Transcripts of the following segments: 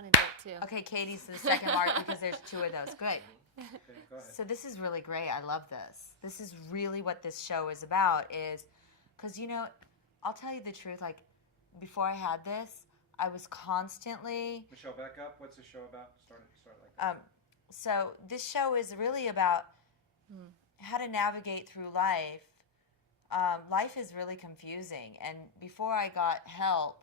want to do it too. Okay, Katie's the second mark because there's 2 of those. Good. Okay, go ahead. So this is really great. I love this. This is really what this show is about, is because, I'll tell you the truth. Like, before I had this, I was constantly... Michelle, back up. What's the show about? Start like that. So this show is really about how to navigate through life. Life is really confusing. And before I got help,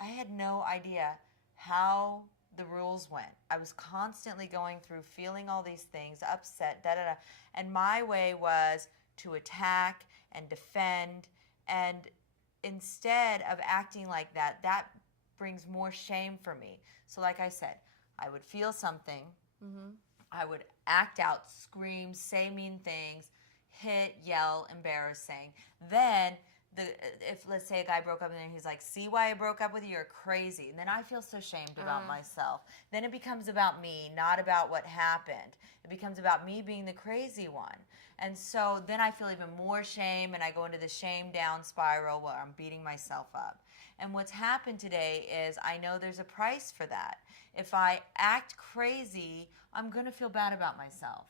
I had no idea how the rules went. I was constantly going through feeling all these things, upset, da-da-da. And my way was to attack and defend. And instead of acting like that, that brings more shame for me. So like I said, I would feel something. I would act out, scream, say mean things, hit, yell, embarrassing. Then, if let's say a guy broke up and then he's like, see why I broke up with you? You're crazy. And then I feel so shamed about myself. Then it becomes about me, not about what happened. It becomes about me being the crazy one. And so then I feel even more shame, and I go into the shame down spiral where I'm beating myself up. And what's happened today is I know there's a price for that. If I act crazy, I'm going to feel bad about myself.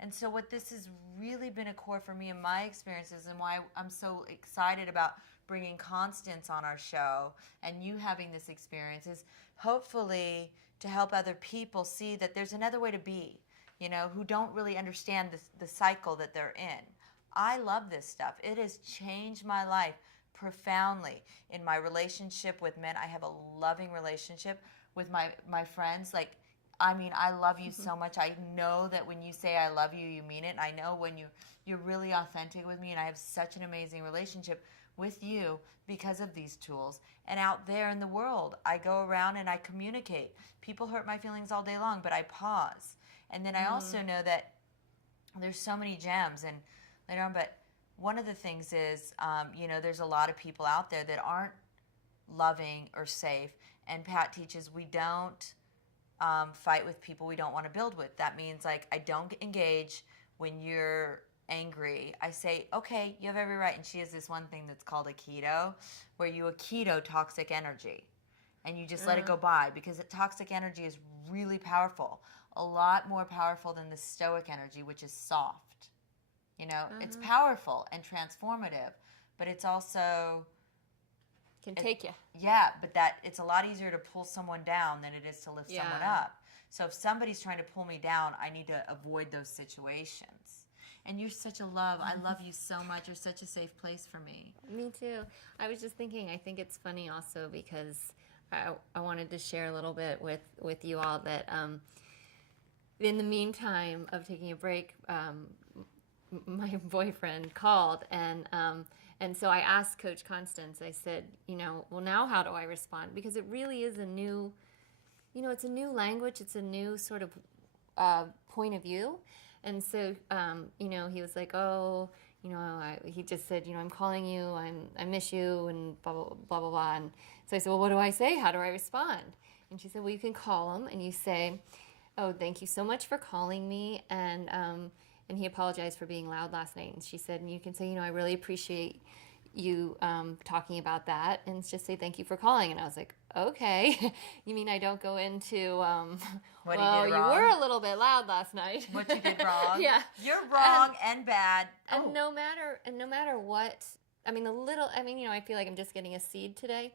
And so what this has really been a core for me in my experiences, and why I'm so excited about bringing Constance on our show and you having this experience, is hopefully to help other people see that there's another way to be, who don't really understand the cycle that they're in. I love this stuff. It has changed my life profoundly. In my relationship with men, I have a loving relationship with my friends. Like, I love you so much. I know that when you say I love you, you mean it. I know when you're really authentic with me, and I have such an amazing relationship with you because of these tools. And out there in the world, I go around and I communicate. People hurt my feelings all day long, but I pause. And then I also know that there's so many gems. And later on, but one of the things is, there's a lot of people out there that aren't loving or safe. And Pat teaches we don't fight with people we don't want to build with. That means, like, I don't engage when you're angry. I say, okay, you have every right. And she has this one thing that's called a keto, where you a keto toxic energy. And you just let it go by, because toxic energy is really powerful. A lot more powerful than the stoic energy, which is soft. It's powerful and transformative, but it's also... Can take you. Yeah, but it's a lot easier to pull someone down than it is to lift someone up. So if somebody's trying to pull me down, I need to avoid those situations. And you're such a love. I love you so much. You're such a safe place for me. Me too. I was just thinking, I think it's funny also because I wanted to share a little bit with you all that in the meantime of taking a break, my boyfriend called, and so I asked Coach Constance, I said, well, now how do I respond? Because it really is a new, it's a new language. It's a new sort of point of view. And so, he was like, oh, he just said, I'm calling you, I miss you, and blah, blah, blah, blah, blah. And so I said, well, what do I say? How do I respond? And she said, well, you can call him and you say, oh, thank you so much for calling me. And he apologized for being loud last night. And she said, and you can say, I really appreciate you talking about that. And just say, thank you for calling. And I was like, okay. You mean I don't go into, well, you were a little bit loud last night. What you did wrong. Yeah. You're wrong and bad. And no matter what, I feel like I'm just getting a seed today.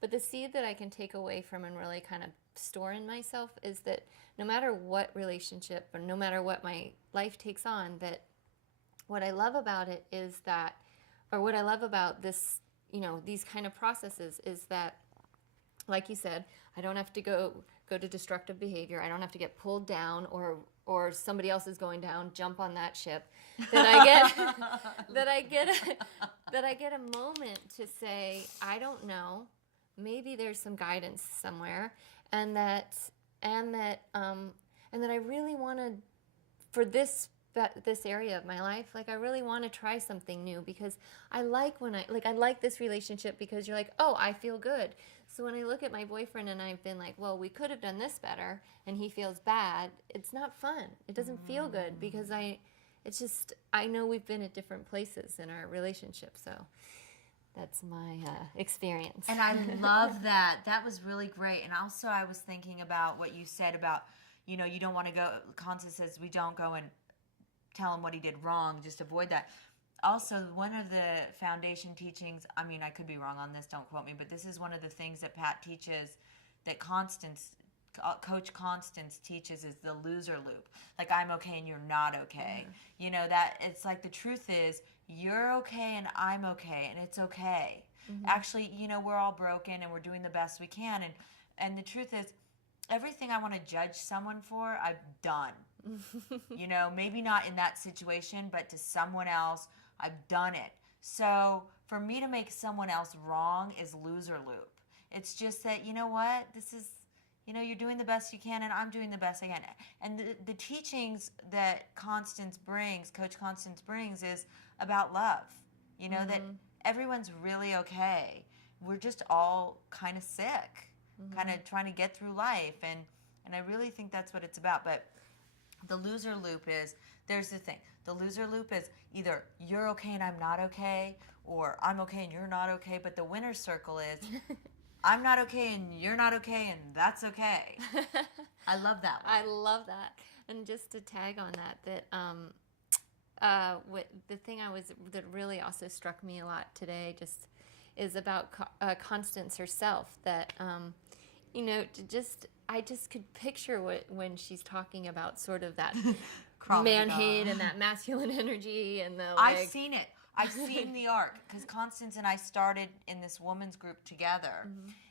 But the seed that I can take away from and really kind of store in myself is that no matter what relationship or no matter what my life takes on, that what I love about it is that, or what I love about this, these kind of processes is that, like you said, I don't have to go to destructive behavior. I don't have to get pulled down or somebody else is going down, jump on that ship. That I get a moment to say, I don't know. Maybe there's some guidance somewhere, and that I really want to, for this area of my life, like I really want to try something new, because I like this relationship because you're like, oh, I feel good. So when I look at my boyfriend and I've been like, well, we could have done this better, and he feels bad, it's not fun. It doesn't feel good because I know we've been at different places in our relationship. So That's my experience. And I love that. That was really great. And also I was thinking about what you said about, you know, you don't want to go, Constance says we don't go and tell him what he did wrong, just avoid that. Also, one of the foundation teachings, I mean, I could be wrong on this, don't quote me, but this is one of the things that Pat teaches, that Coach Constance teaches, is the loser loop. Like, I'm okay and you're not okay. You know, that it's like the truth is, you're okay and I'm okay and it's okay. Actually, you know, we're all broken and we're doing the best we can. And the truth is, everything I want to judge someone for, I've done. You know, maybe not in that situation, but to someone else, I've done it. So for me to make someone else wrong is loser loop. It's just that, you know what, this is, you know, you're doing the best you can and I'm doing the best I can. And the teachings that Constance brings, Coach Constance brings, is about love. You know, that everyone's really okay. We're just all kind of sick, kind of trying to get through life. And I really think that's what it's about. But the loser loop is, there's the thing. The loser loop is either you're okay and I'm not okay, or I'm okay and you're not okay. But the winner's circle is I'm not okay and you're not okay and that's okay. I love that one. I love that. And just to tag on that the thing that really also struck me a lot today just is about Constance herself, that you know, I just could picture when she's talking about sort of that man hate and that masculine energy and the like. I've seen it. I've seen the arc, because Constance and I started in this women's group together.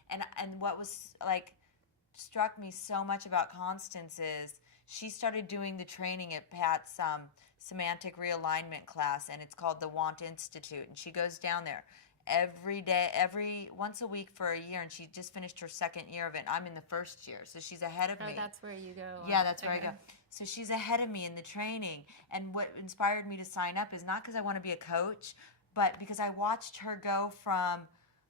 And what was like struck me so much about Constance is she started doing the training at Pat's semantic realignment class, and it's called the Want Institute, and she goes down there every day, once a week for a year, and she just finished her second year of it. I'm in the first year, so she's ahead of me. Oh, that's where you go. Yeah, that's where I go. So she's ahead of me in the training, and what inspired me to sign up is not because I want to be a coach, but because I watched her go from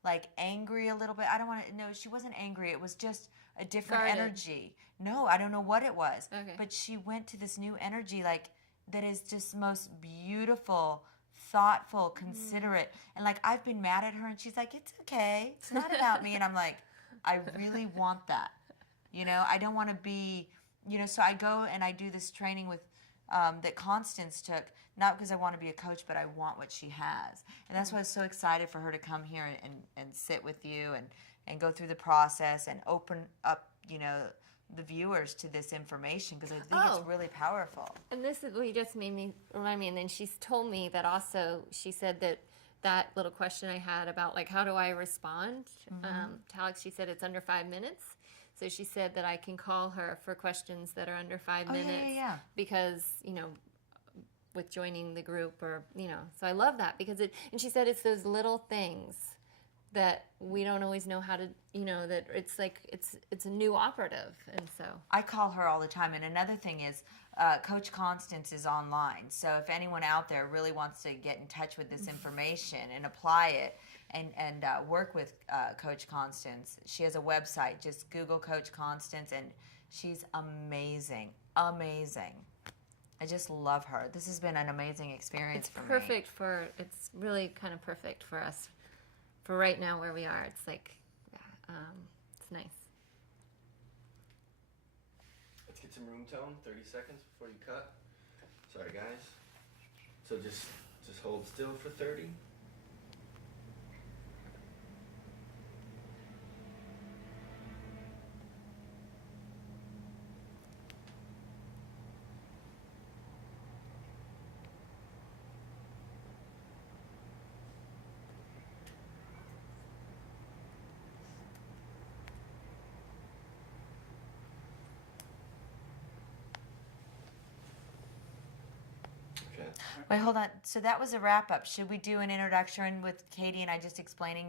like angry a little bit. I don't want to, no, she wasn't angry. It was just a different energy. No, I don't know what it was. Okay. But she went to this new energy, like, that is just most beautiful, thoughtful, considerate. And like, I've been mad at her and she's like, it's okay. It's not about me. And I'm like, I really want that. You know, I don't want to be, you know, so I go and I do this training with, that Constance took, not because I want to be a coach, but I want what she has. And that's why I was so excited for her to come here and sit with you and go through the process and open up, you know, the viewers to this information, because I think it's really powerful. And this is what you just made me remind me. And then she's told me that also, she said that little question I had about like, how do I respond to Alex? She said it's under 5 minutes. So she said that I can call her for questions that are under 5 minutes. Yeah. Because, you know, with joining the group, or, you know, so I love that, because and she said it's those little things that we don't always know how to, you know, that it's like, it's a new operative. And so I call her all the time. And another thing is, Coach Constance is online. So if anyone out there really wants to get in touch with this information and apply it and work with Coach Constance, she has a website. Just Google Coach Constance, and she's amazing. Amazing. I just love her. This has been an amazing experience for me. It's really kind of perfect for us for right now where we are. It's like, it's nice. Let's get some room tone, 30 seconds before you cut. Sorry guys. So just hold still for 30. Wait, hold on. So that was a wrap up. Should we do an introduction with Katie and I just explaining